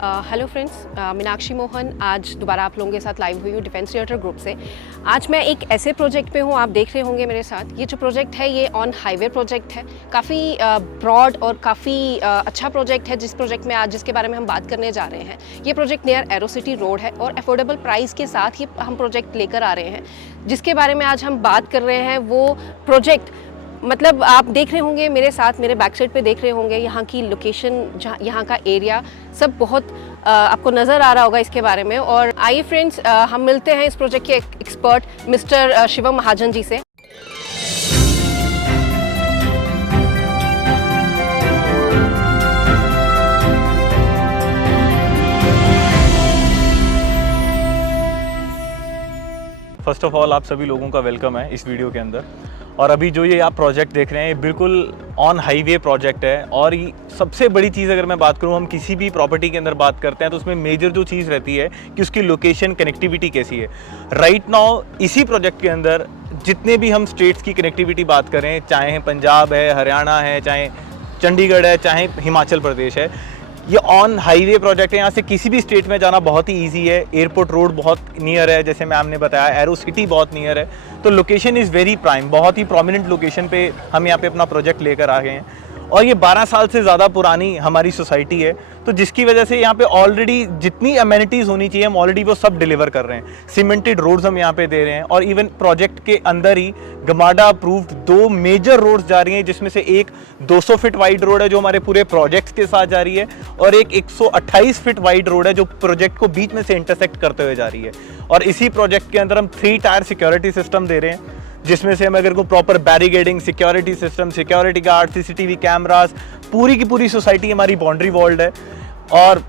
Hello friends, Meenakshi Mohan आज दोबारा आप लोगों के साथ लाइव हुई हूँ डिफेंस थिएटर ग्रुप से। आज मैं एक ऐसे प्रोजेक्ट पे हूँ, आप देख रहे होंगे मेरे साथ। ये जो प्रोजेक्ट है ये ऑन हाईवे प्रोजेक्ट है, काफ़ी ब्रॉड और काफ़ी अच्छा प्रोजेक्ट है। जिस प्रोजेक्ट में आज जिसके बारे में हम बात करने जा रहे हैं, ये project near arrow city road है और अफोर्डेबल प्राइस के साथ ये हम प्रोजेक्ट लेकर आ रहे हैं। जिसके बारे में आज हम बात कर रहे हैं वो प्रोजेक्ट, मतलब आप देख रहे होंगे मेरे साथ, मेरे बैक साइड पे देख रहे होंगे यहाँ की लोकेशन, जहाँ यहाँ का एरिया सब बहुत आपको नज़र आ रहा होगा इसके बारे में। और आइए फ्रेंड्स, हम मिलते हैं इस प्रोजेक्ट के एक्सपर्ट मिस्टर शिवम महाजन जी से। फर्स्ट ऑफ ऑल आप सभी लोगों का वेलकम है इस वीडियो के अंदर। और अभी जो ये आप प्रोजेक्ट देख रहे हैं ये बिल्कुल ऑन हाईवे प्रोजेक्ट है। और सबसे बड़ी चीज़ अगर मैं बात करूँ, हम किसी भी प्रॉपर्टी के अंदर बात करते हैं तो उसमें मेजर जो चीज़ रहती है कि उसकी लोकेशन, कनेक्टिविटी कैसी है। राइट नाउ इसी प्रोजेक्ट के अंदर जितने भी हम स्टेट्स की कनेक्टिविटी बात करें, चाहे पंजाब है, हरियाणा है, चाहे चंडीगढ़ है, चाहे हिमाचल प्रदेश है, ये ऑन हाईवे प्रोजेक्ट है। यहाँ से किसी भी स्टेट में जाना बहुत ही इजी है। एयरपोर्ट रोड बहुत नियर है, जैसे मैम ने बताया, एरो सिटी बहुत नियर है। तो लोकेशन इज़ वेरी प्राइम, बहुत ही प्रोमिनेंट लोकेशन पे हम यहाँ पे अपना प्रोजेक्ट लेकर आ गए हैं। और ये 12 साल से ज़्यादा पुरानी हमारी सोसाइटी है, तो जिसकी वजह से यहाँ पे ऑलरेडी जितनी अमेनिटीज़ होनी चाहिए हम ऑलरेडी वो सब डिलीवर कर रहे हैं। सीमेंटेड रोड्स हम यहाँ पे दे रहे हैं और इवन प्रोजेक्ट के अंदर ही गमाडा अप्रूव्ड 2 मेजर रोड्स जा रही हैं, जिसमें से एक 200 फीट वाइड रोड है जो हमारे पूरे प्रोजेक्ट के साथ जा रही है, और एक 128 फीट वाइड रोड है जो प्रोजेक्ट को बीच में से इंटरसेक्ट करते हुए जा रही है। और इसी प्रोजेक्ट के अंदर हम 3 टायर सिक्योरिटी सिस्टम दे रहे हैं, जिसमें से हम अगर को proper barricading, security system, security guard, CCTV cameras, पूरी की पूरी सोसाइटी हमारी बाउंड्री वॉल्ड है। और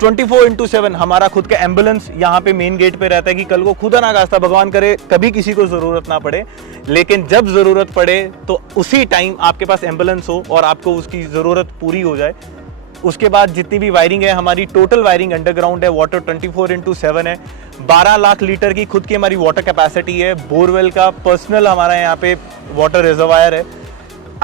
24/7 हमारा खुद का एम्बुलेंस यहाँ पे मेन गेट पे रहता है कि कल को खुदा ना खास्ता, भगवान करे कभी किसी को ज़रूरत ना पड़े, लेकिन जब ज़रूरत पड़े तो उसी टाइम आपके पास एम्बुलेंस हो और आपको उसकी ज़रूरत पूरी हो जाए। उसके बाद जितनी भी वायरिंग है, हमारी टोटल वायरिंग अंडरग्राउंड है, वाटर 24/7 है। 12 लाख लीटर की खुद की हमारी वाटर कैपेसिटी है। बोरवेल का पर्सनल हमारा यहाँ पे वाटर रिजर्वायर है।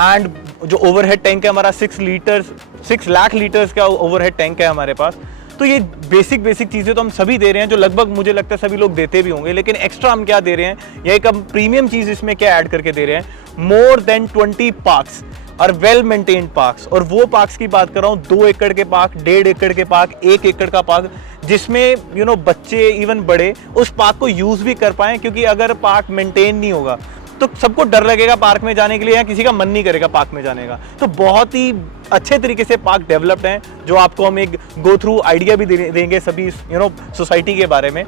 एंड जो ओवरहेड टैंक है हमारा 6 लाख लीटर्स का ओवरहेड टैंक है हमारे पास। तो ये बेसिक चीज़ें तो हम सभी दे रहे हैं, जो लगभग मुझे लगता है सभी लोग देते भी होंगे। लेकिन एक्स्ट्रा हम क्या दे रहे हैं, या एक हम प्रीमियम चीज़ इसमें क्या ऐड करके दे रहे हैं, मोर देन 20 पार्क्स और वेल मेंटेन्ड पार्क्स। और वो पार्क्स की बात कर रहा हूँ, 2 एकड़ के पार्क, 1.5 एकड़ के पार्क, 1 एकड़ का पार्क, जिसमें बच्चे इवन बड़े उस पार्क को यूज़ भी कर पाएँ। क्योंकि अगर पार्क मेंटेन नहीं होगा तो सबको डर लगेगा पार्क में जाने के लिए, या किसी का मन नहीं करेगा पार्क में जाने का। तो बहुत ही अच्छे तरीके से पार्क डेवलप्ड हैं, जो आपको हम एक गो थ्रू आइडिया भी देंगे सभी सोसाइटी के बारे में।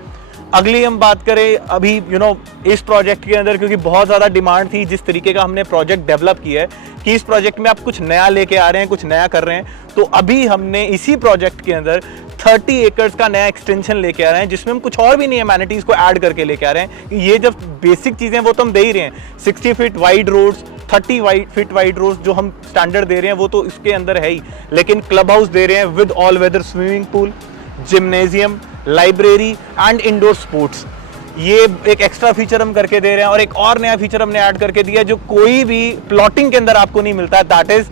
अगली हम बात करें अभी इस प्रोजेक्ट के अंदर, क्योंकि बहुत ज़्यादा डिमांड थी जिस तरीके का हमने प्रोजेक्ट डेवलप किया है कि इस प्रोजेक्ट में आप कुछ नया लेके आ रहे हैं, कुछ नया कर रहे हैं। तो अभी हमने इसी प्रोजेक्ट के अंदर 30 एकर्स का नया एक्सटेंशन लेके आ रहे हैं, जिसमें हम कुछ और भी नहीं एमेनिटीज़ को ऐड करके लेके आ रहे हैं। ये जब बेसिक चीज़ें वो तो हम दे ही रहे हैं, 60 feet wide roads, 30 feet wide roads जो हम स्टैंडर्ड दे रहे हैं वो तो इसके अंदर है ही, लेकिन क्लब हाउस दे रहे हैं with all weather swimming pool, gymnasium, library and indoor sports. ये एक एक्स्ट्रा फीचर हम करके दे रहे हैं। और एक और नया फीचर हमने ऐड करके दिया जो कोई भी प्लॉटिंग के अंदर आपको नहीं मिलता है, दैट इज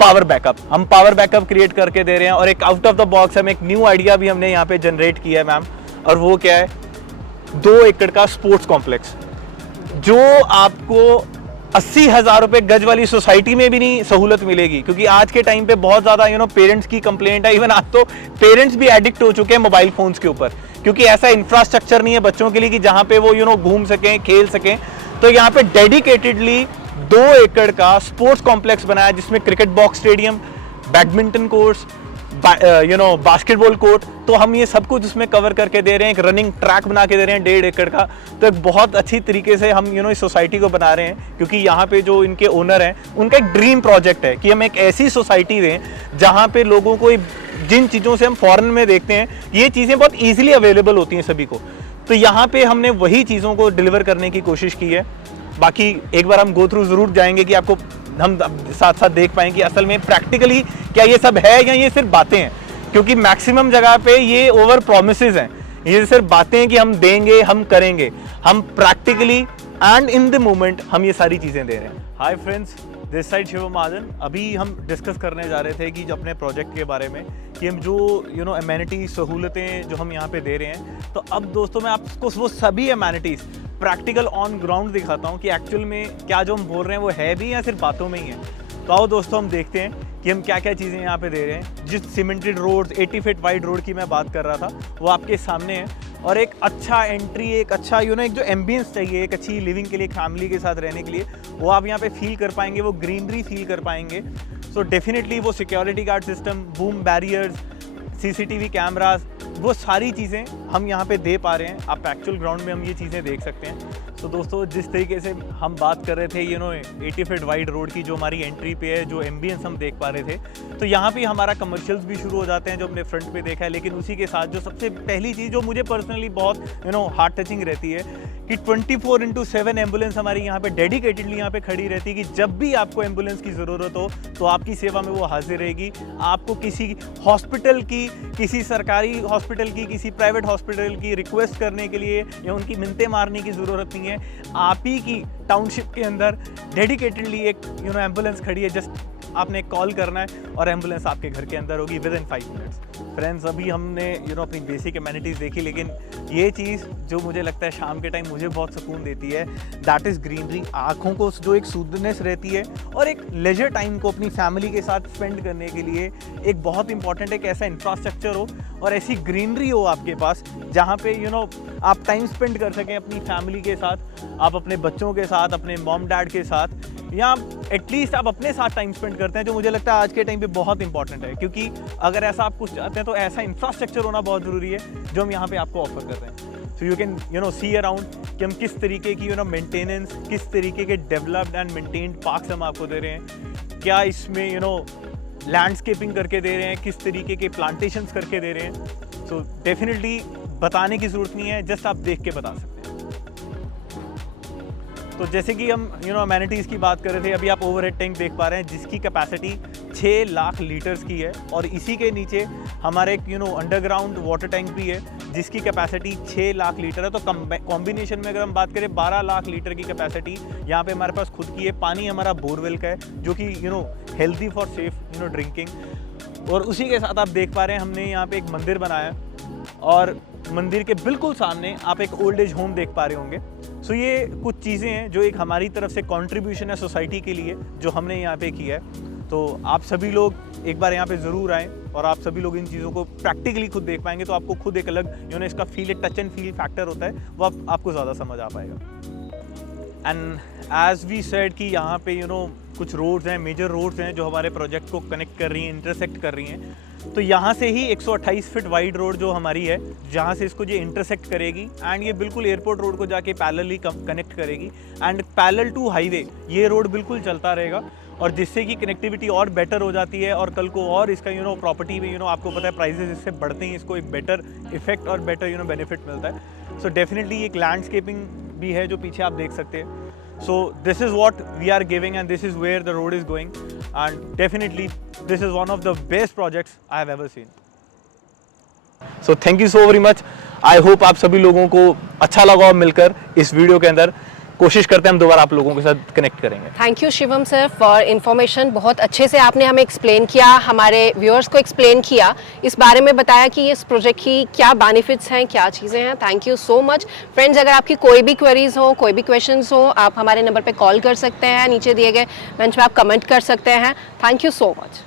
पावर बैकअप। हम पावर बैकअप क्रिएट करके दे रहे हैं। और एक आउट ऑफ द बॉक्स हम एक न्यू आइडिया भी हमने यहाँ पे जनरेट किया है मैम, और वो क्या है, 2 एकड़ का स्पोर्ट्स कॉम्प्लेक्स, जो आपको 80,000 रुपये गज वाली सोसाइटी में भी नहीं सहूलत मिलेगी। क्योंकि आज के टाइम पे बहुत ज़्यादा पेरेंट्स की कंप्लेंट है, इवन आज तो पेरेंट्स भी एडिक्ट हो चुके हैं मोबाइल फोन्स के ऊपर, क्योंकि ऐसा इंफ्रास्ट्रक्चर नहीं है बच्चों के लिए कि जहाँ पे वो घूम सकें, खेल सकें। तो यहाँ पे डेडिकेटेडली 2 एकड़ का स्पोर्ट्स कॉम्प्लेक्स बनाया, जिसमें cricket box stadium, badminton course, basketball court, तो हम ये सब कुछ उसमें कवर करके दे रहे हैं। एक रनिंग ट्रैक बना के दे रहे हैं 1.5 एकड़ का। तो एक बहुत अच्छी तरीके से हम इस सोसाइटी को बना रहे हैं, क्योंकि यहाँ पे जो इनके ओनर हैं उनका एक ड्रीम प्रोजेक्ट है कि हम एक ऐसी सोसाइटी दें जहाँ पे लोगों को जिन चीज़ों से हम फॉरेन में देखते हैं ये चीज़ें बहुत ईजिली अवेलेबल होती हैं सभी को। तो यहाँ पे हमने वही चीज़ों को डिलीवर करने की कोशिश की है। बाकी एक बार हम गो थ्रू ज़रूर जाएंगे कि आपको हम साथ साथ देख पाएँ कि असल में प्रैक्टिकली क्या ये सब है या ये सिर्फ बातें हैं। क्योंकि मैक्सिमम जगह पे ये ओवर प्रोमिसेस हैं, ये सिर्फ बातें हैं कि हम देंगे, हम करेंगे। हम practically and in the moment हम ये सारी चीज़ें दे रहे हैं। Hi friends, this side Shivam Mahajan. अभी हम डिस्कस करने जा रहे थे कि जो अपने प्रोजेक्ट के बारे में कि हम जो एमेनिटीज सहूलतें जो हम यहाँ पे दे रहे हैं, तो अब दोस्तों मैं आपको वो सभी एमेनिटीज़ प्रैक्टिकल ऑन ग्राउंड दिखाता हूँ कि एक्चुअल में क्या जो हम बोल रहे हैं वो है भी या सिर्फ बातों में ही है। तो आओ दोस्तों हम देखते हैं कि हम क्या क्या चीज़ें यहाँ पे दे रहे हैं। जिस cemented road 80 feet wide road की मैं बात कर रहा था वो आपके सामने है, और एक अच्छा एंट्री, एक अच्छा एक जो एम्बियंस चाहिए एक अच्छी लिविंग के लिए, एक फैमिली के साथ रहने के लिए, वो आप यहाँ पे फील कर पाएंगे, वो ग्रीनरी फील कर पाएंगे। सो डेफिनेटली वो security guard system, boom barriers, CCTV cameras, वो सारी चीज़ें हम यहाँ पे दे पा रहे हैं। आप एक्चुअल ग्राउंड में हम ये चीज़ें देख सकते हैं। तो दोस्तों जिस तरीके से हम बात कर रहे थे 80 फीट वाइड रोड की जो हमारी एंट्री पे है, जो एम्बियंस हम देख पा रहे थे, तो यहाँ पे हमारा कमर्शियल्स भी शुरू हो जाते हैं जो हमने फ्रंट पे देखा है। लेकिन उसी के साथ जो सबसे पहली चीज़ जो मुझे पर्सनली बहुत हार्ट टचिंग रहती है कि 24/7 एम्बुलेंस हमारी यहाँ पे डेडिकेटेडली यहाँ पे खड़ी रहती है कि जब भी आपको एम्बुलेंस की ज़रूरत हो तो आपकी सेवा में वो हाजिर रहेगी। आपको किसी हॉस्पिटल की, किसी सरकारी हॉस्पिटल की, किसी प्राइवेट हॉस्पिटल की रिक्वेस्ट करने के लिए या उनकी मिन्नतें मारने की ज़रूरत नहीं है। आप ही की टाउनशिप के अंदर डेडिकेटेडली एक एम्बुलेंस खड़ी है। जस्ट आपने कॉल करना है और एम्बुलेंस आपके घर के अंदर होगी विद इन 5 मिनट्स। फ्रेंड्स, अभी हमने अपनी बेसिक एमेनिटीज़ देखी, लेकिन ये चीज़ जो मुझे लगता है शाम के टाइम मुझे बहुत सुकून देती है, दैट इज़ ग्रीनरी। आँखों को जो एक सूदनेस रहती है और एक लेजर टाइम को अपनी फैमिली के साथ स्पेंड करने के लिए एक बहुत इंपॉर्टेंट एक ऐसा इंफ्रास्ट्रक्चर हो और ऐसी ग्रीनरी हो आपके पास जहाँ पे आप टाइम स्पेंड कर सकें अपनी फैमिली के साथ, आप अपने बच्चों के साथ, अपने मॉम डैड के साथ, या एटलीस्ट आप अपने साथ टाइम स्पेंड करते हैं, जो मुझे लगता है आज के टाइम पे बहुत इंपॉर्टेंट है। क्योंकि अगर ऐसा आप कुछ चाहते हैं तो ऐसा इंफ्रास्ट्रक्चर होना बहुत ज़रूरी है जो हम यहाँ पे आपको ऑफर कर रहे हैं। So you can see around कि हम किस तरीके की मेंटेनेंस, किस तरीके के डेवलप्ड एंड मेंटेन्ड पार्क्स हम आपको दे रहे हैं, क्या इसमें लैंडस्केपिंग करके दे रहे हैं, किस तरीके के प्लांटेशंस करके दे रहे हैं। सो डेफिनेटली बताने की ज़रूरत नहीं है, जस्ट आप देख के बता सकते हैं। तो जैसे कि हम अमेनिटीज़ की बात कर रहे थे, अभी आप ओवरहेड टैंक देख पा रहे हैं जिसकी कैपेसिटी 6 लाख लीटर्स की है, और इसी के नीचे हमारे एक अंडरग्राउंड वाटर टैंक भी है जिसकी कैपेसिटी 6 लाख लीटर है। तो कॉम्बिनेशन में अगर हम बात करें 12 लाख लीटर की कैपेसिटी यहाँ पे हमारे पास खुद की है। पानी हमारा बोरवेल का है जो कि हेल्दी फॉर सेफ ड्रिंकिंग। और उसी के साथ आप देख पा रहे हैं हमने यहाँ पे एक मंदिर बनाया, और मंदिर के बिल्कुल सामने आप एक ओल्ड एज होम देख पा रहे होंगे। सो ये कुछ चीज़ें हैं जो एक हमारी तरफ से कंट्रीब्यूशन है सोसाइटी के लिए जो हमने यहाँ पे किया है। तो आप सभी लोग एक बार यहाँ पे ज़रूर आएँ और आप सभी लोग इन चीज़ों को प्रैक्टिकली खुद देख पाएंगे, तो आपको खुद एक अलग इसका एक टच एंड फील फैक्टर होता है, वो आपको ज़्यादा समझ आ पाएगा। एंड एज वी सेड कि यहाँ पे कुछ रोड्स हैं, मेजर रोड्स हैं जो हमारे प्रोजेक्ट को कनेक्ट कर रही हैं, इंटरसेक्ट कर रही हैं। तो यहाँ से ही 128 फीट वाइड रोड जो हमारी है, जहाँ से इसको ये इंटरसेक्ट करेगी एंड ये बिल्कुल एयरपोर्ट रोड को जाके पैरेलली कनेक्ट करेगी, एंड पैरेलल टू हाईवे ये रोड बिल्कुल चलता रहेगा, और जिससे कि कनेक्टिविटी और बेटर हो जाती है। और कल को और इसका प्रॉपर्टी में आपको पता है प्राइजेस इससे बढ़ते हैं, इसको एक बेटर इफेक्ट और बेटर बेनिफिट मिलता है। सो डेफिनेटली एक लैंडस्केपिंग भी है जो पीछे आप देख सकते हैं। So this is what we are giving, and this is where the road is going, and definitely this is one of the best projects I have ever seen. So thank you so very much. I hope आप सभी लोगों को अच्छा लगा मिलकर इस video के अंदर। कोशिश करते हैं हम दोबारा आप लोगों के साथ कनेक्ट करेंगे। Thank you Shivam sir for information. बहुत अच्छे से आपने हमें एक्सप्लेन किया, हमारे व्यूअर्स को एक्सप्लेन किया, इस बारे में बताया कि इस प्रोजेक्ट की क्या बेनिफिट्स हैं, क्या चीज़ें हैं। Thank you so much. Friends, अगर आपकी कोई भी क्वेरीज हो, कोई भी क्वेश्चंस हो, आप हमारे नंबर पे कॉल कर सकते हैं, नीचे दिए गए मंच पे आप कमेंट कर सकते हैं। Thank you so much.